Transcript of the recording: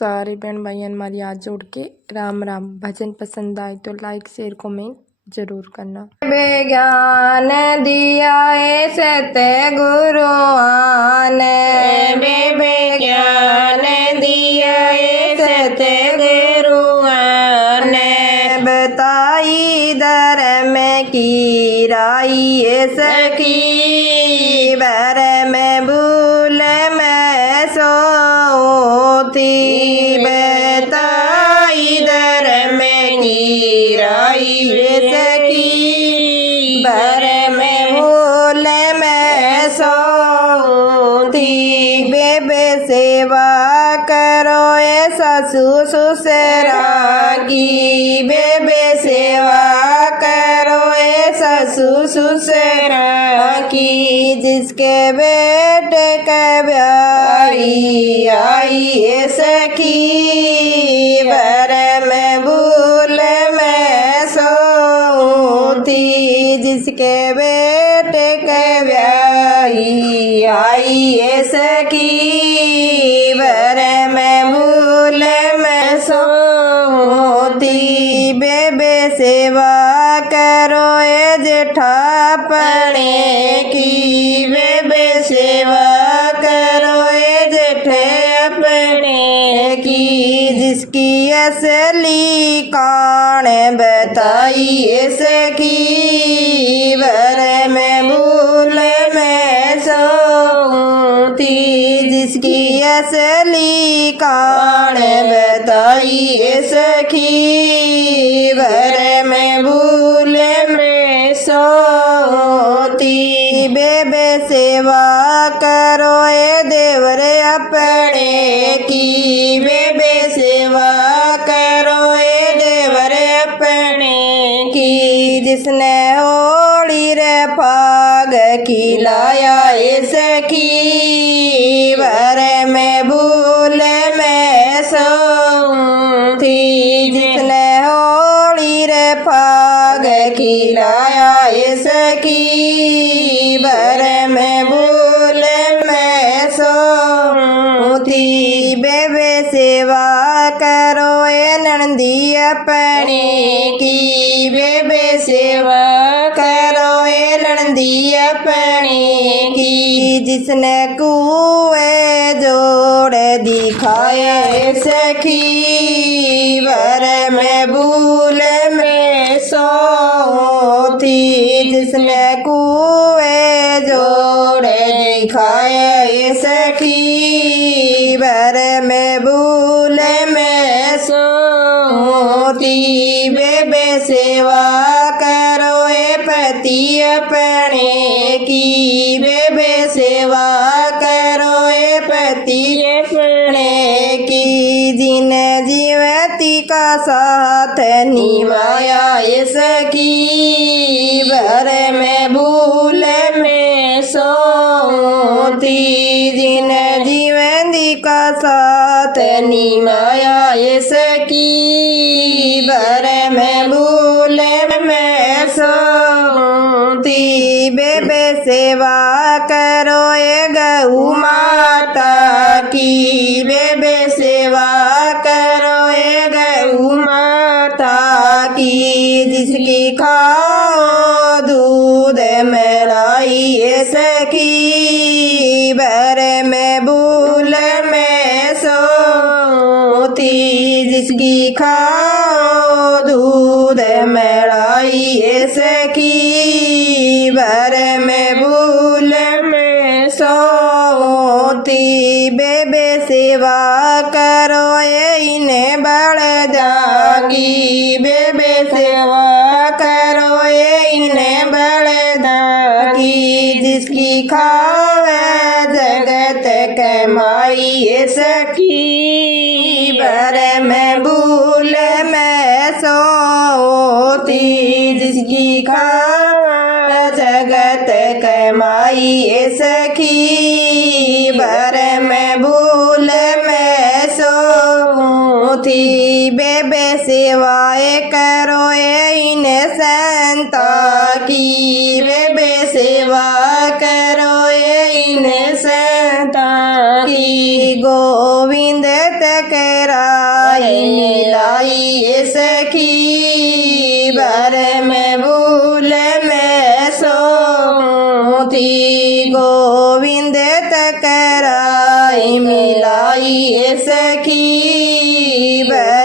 सारे बहन भाई हमारी हाथ जोड़ के राम राम। भजन पसंद आए तो लाइक शेयर कमेंट जरूर करना। ज्ञान दिया है सत्य गुरुआन, ज्ञान दिया है सत्य गुरुआन, बताई धर्म की राई सखी, भरम भूल मैं सोती, बताई धर्म की राई सखी, भरम भूल मैं सोती, बेबे सेवा करो ए सासू ससुरा की, बेबे सेवा करो ए सासू ससुरा की, जिसके बेटे का ब्याही आई सखी, भरम भूल मैं सोती, जिसके बेटे के ब्याही आई सखी, भरम भूल मैं सोती, बेबे सेवा करो ए जेठापने की, बेबे सेवा करो ए जेठापने की, जिसकी असली कौन बताई सखी, भरम भूल मैं सोती, जिसकी असली कौन बताई सखी, भरम भूल मैं सोती, बेबे सेवा करो ए देवर अपने की, बेबे सेवा करो ए देवर अपने की, जिसने होली रे पाग खिलाया सखी, भरम भूल मैं सोती, जिसने होली रे पाग खिलाया सखी, भरम भूल मैं सोती, बेबे सेवा करो ए नंदी अपने की, बेबे सेवा करो ए नंदी अपने की, जिसने कुएं जोड़ दिखाया सखी, भरम भूल में सोती, जिसने कुएं जोड़ दिखाया सखी, भरम भूल में सोती, बेबे सेवा करो ए पति अपने की, बेबे सेवा करो ए पति अपने की, जिन जीवती का साथ निभाया सखी, भरम भूल में सोती, जिन जीवती का साथ निभाया सखी, भरम भूल में सोती, बेबे सेवा करो ए गौ माता की, बेबे सेवा करो ए गौ माता की, जिसकी खाओ दूध मलाई सखी, भरम भूल में सोती, जिसकी खाओ दूध मलाई सखी, भरम भूल में सोती, बेबे सेवा करो ए इन्हें बढ़ जागी, बेबे सेवा करो ए इन्हें बढ़ जागी, जिसकी खावे जगत कमाई सखी, भरम भूल में सोती, जिसकी खावे जगत कमाई सखी, भरम भूल में सोती, बेबे सेवाएं करो ए इन संता की, बेबे सेवा करो ए इन संता की, गोविंद टकराई मिलाई सखी बर में भूल में सो थी गोविंद टकराई मिलाई सखी बर